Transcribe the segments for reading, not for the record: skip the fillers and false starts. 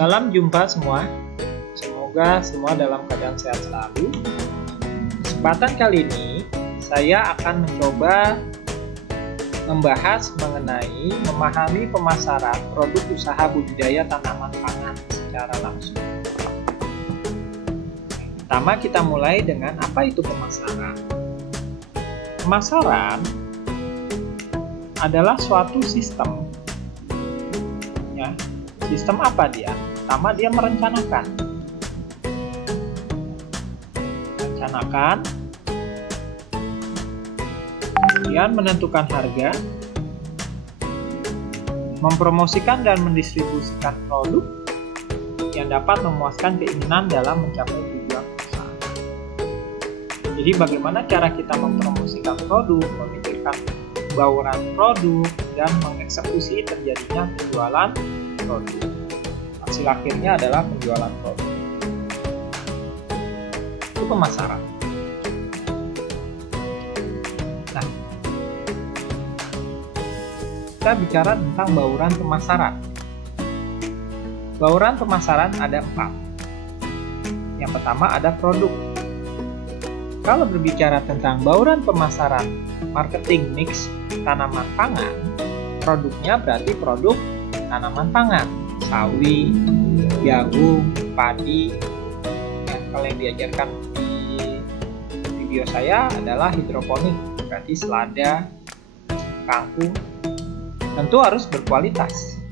Salam jumpa semua. Semoga semua dalam keadaan sehat selalu. Kesempatan kali ini saya akan mencoba membahas mengenai memahami pemasaran produk usaha budidaya tanaman pangan secara langsung. Pertama kita mulai dengan apa itu pemasaran. Pemasaran adalah suatu sistem. Ya, sistem apa dia? Pertama dia merencanakan, kemudian menentukan harga, mempromosikan dan mendistribusikan produk yang dapat memuaskan keinginan dalam mencapai tujuan usaha. Jadi bagaimana cara kita mempromosikan produk, memikirkan bauran produk, dan mengeksekusi terjadinya penjualan produk. Hasil akhirnya adalah penjualan produk. Itu pemasaran. Nah, kita bicara tentang bauran pemasaran. Bauran pemasaran ada 4. Yang pertama ada produk. Kalau berbicara tentang bauran pemasaran marketing mix tanaman pangan, produknya berarti produk tanaman pangan, sawi, jagung, padi. Ya, kalau yang diajarkan di video saya adalah hidroponik, berarti selada, kangkung. Tentu harus berkualitas,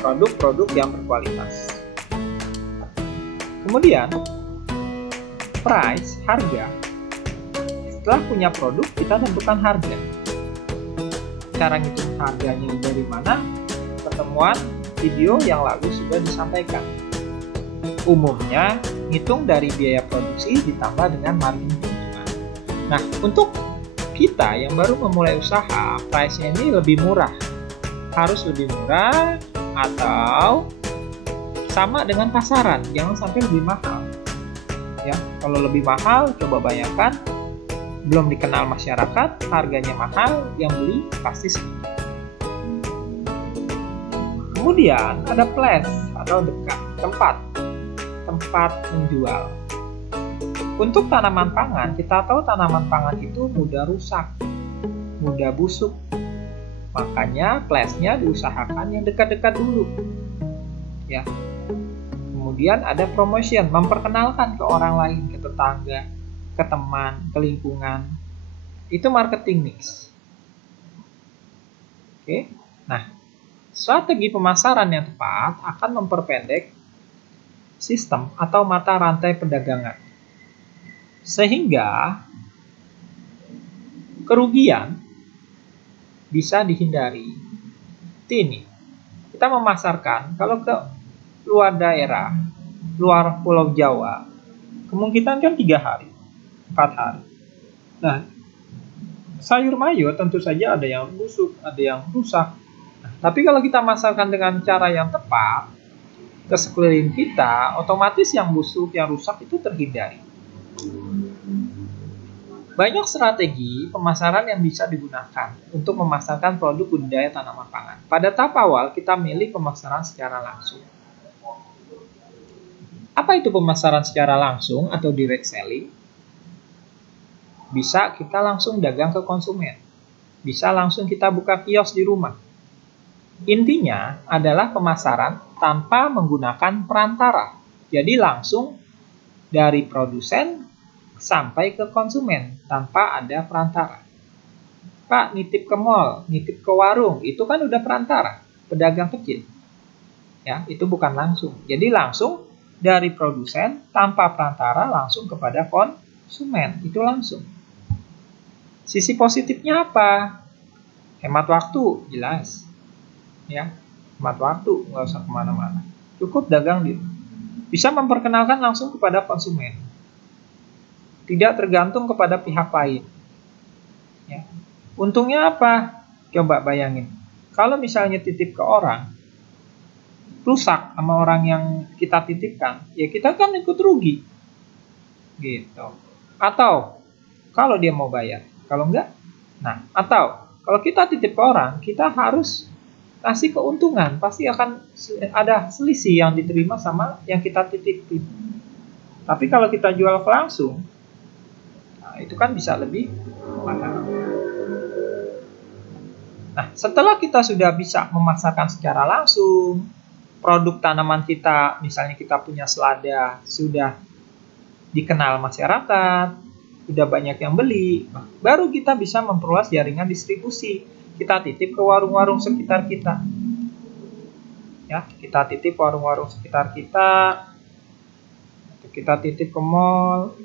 produk-produk yang berkualitas. Kemudian price, harga. Setelah punya produk, kita tentukan harga. Cara ngitung harganya dari mana? Pertemuan video yang lalu sudah disampaikan. Umumnya, ngitung dari biaya produksi ditambah dengan margin keuntungan. Nah, untuk kita yang baru memulai usaha, price-nya ini lebih murah. Harus lebih murah atau sama dengan pasaran, jangan sampai lebih mahal. Ya, kalau lebih mahal, coba bayangkan, belum dikenal masyarakat, harganya mahal, yang beli pasti sedikit. Kemudian ada place atau dekat, tempat menjual. Untuk tanaman pangan, kita tahu tanaman pangan itu mudah rusak, mudah busuk. Makanya place-nya diusahakan yang dekat-dekat dulu. Ya. Kemudian ada promotion, memperkenalkan ke orang lain, ke tetangga, ke teman, ke lingkungan. Itu marketing mix. Oke. Nah, strategi pemasaran yang tepat akan memperpendek sistem atau mata rantai perdagangan. Sehingga kerugian bisa dihindari. Ini, kita memasarkan, kalau ke luar daerah, luar Pulau Jawa, kemungkinan kan 3 hari, 4 hari. Nah, sayur mayur tentu saja ada yang busuk, ada yang rusak. Nah, tapi kalau kita masarkan dengan cara yang tepat, ke sekeliling kita, otomatis yang busuk, yang rusak itu terhindari. Banyak strategi pemasaran yang bisa digunakan untuk memasarkan produk budidaya tanaman pangan. Pada tahap awal, kita milih pemasaran secara langsung. Apa itu pemasaran secara langsung atau direct selling? Bisa kita langsung dagang ke konsumen. Bisa langsung kita buka kios di rumah. Intinya adalah pemasaran tanpa menggunakan perantara. Jadi langsung dari produsen sampai ke konsumen tanpa ada perantara. Pak, nitip ke mall, nitip ke warung, itu kan udah perantara, pedagang kecil. Ya, itu bukan langsung. Jadi langsung dari produsen tanpa perantara langsung kepada konsumen, itu langsung. Sisi positifnya apa? Hemat waktu, jelas. Ya, hemat waktu, nggak usah kemana-mana. Cukup dagang di rumah. Bisa memperkenalkan langsung kepada konsumen. Tidak tergantung kepada pihak lain. Ya. Untungnya apa? Coba bayangin. Kalau misalnya titip ke orang, rusak sama orang yang kita titipkan, ya kita kan ikut rugi. Gitu. Atau kalau dia mau bayar, kalau enggak, nah, atau kalau kita titip ke orang, kita harus kasih keuntungan, pasti akan ada selisih yang diterima sama yang kita titipin. Tapi kalau kita jual langsung, nah itu kan bisa lebih mahal. Nah, setelah kita sudah bisa memasarkan secara langsung, produk tanaman kita, misalnya kita punya selada, sudah dikenal masyarakat, sudah banyak yang beli, baru kita bisa memperluas jaringan distribusi. Kita titip ke warung-warung sekitar kita. Ya, kita titip warung-warung sekitar kita. Kita titip ke mall.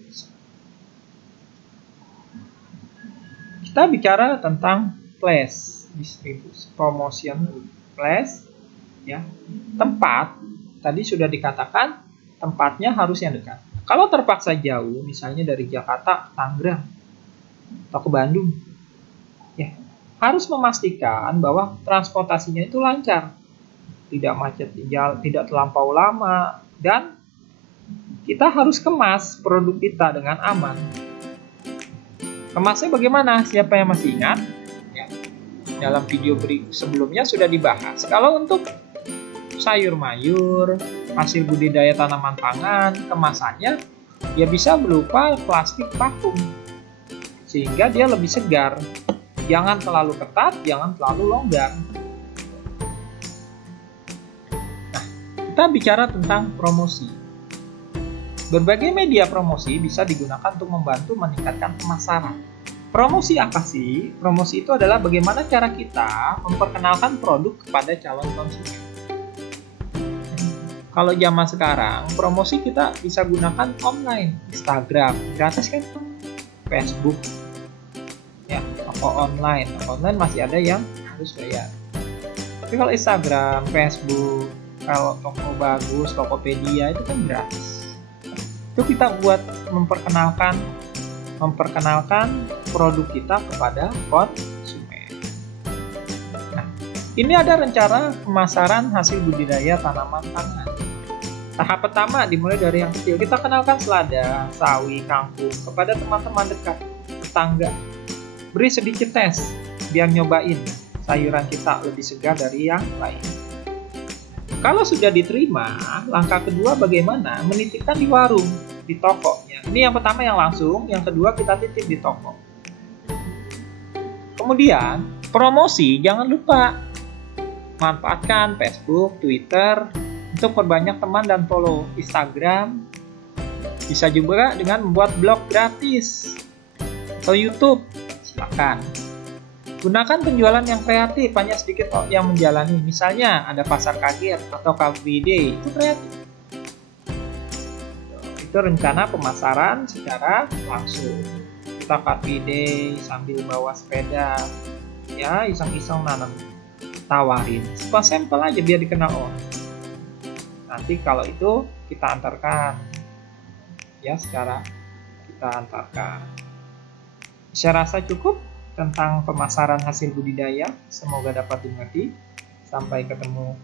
Kita bicara tentang flash distribusi, promotion flash, ya. Tempat tadi sudah dikatakan tempatnya harus yang dekat. Kalau terpaksa jauh, misalnya dari Jakarta, Tangerang, atau ke Bandung, ya, harus memastikan bahwa transportasinya itu lancar, tidak macet di jalan, tidak terlampau lama, dan kita harus kemas produk kita dengan aman. Kemasnya bagaimana? Siapa yang masih ingat? Ya, dalam video sebelumnya sudah dibahas. Kalau untuk sayur mayur, hasil budidaya tanaman pangan, kemasannya ya bisa berupa plastik vakum, sehingga dia lebih segar. Jangan terlalu ketat, jangan terlalu longgar. Nah, kita bicara tentang promosi. Berbagai media promosi bisa digunakan untuk membantu meningkatkan pemasaran. Promosi apa sih? Promosi itu adalah bagaimana cara kita memperkenalkan produk kepada calon konsumen. Kalau zaman sekarang, promosi kita bisa gunakan online, Instagram, gratis kan? Facebook, ya, toko online. Toko online masih ada yang harus bayar. Tapi kalau Instagram, Facebook, kalau toko bagus, Tokopedia itu kan gratis. Itu kita buat memperkenalkan produk kita kepada konsumen. Nah, ini ada rencana pemasaran hasil budidaya tanaman pangan. Tahap pertama dimulai dari yang kecil. Kita kenalkan selada, sawi, kangkung kepada teman-teman dekat, tetangga. Beri sedikit tes, biar nyobain sayuran kita lebih segar dari yang lain. Kalau sudah diterima, langkah kedua bagaimana? Menitipkan di warung, di tokonya. Ini yang pertama yang langsung, yang kedua kita titip di toko. Kemudian, promosi jangan lupa. Manfaatkan Facebook, Twitter, untuk perbanyak teman dan follow. Instagram bisa juga dengan membuat blog gratis atau YouTube, silakan. Gunakan penjualan yang kreatif, hanya sedikit yang menjalani. Misalnya ada pasar kaget atau Car Free Day, itu kreatif. Itu rencana pemasaran secara langsung. Kita Car Free Day sambil bawa sepeda, ya iseng-iseng nanam, tawarin. Sebuah sampel aja biar dikenal orang. Nanti kalau itu kita antarkan, ya secara kita antarkan. Saya rasa cukup tentang pemasaran hasil budidaya. Semoga dapat dimengerti. Sampai ketemu.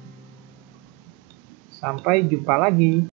Sampai jumpa lagi.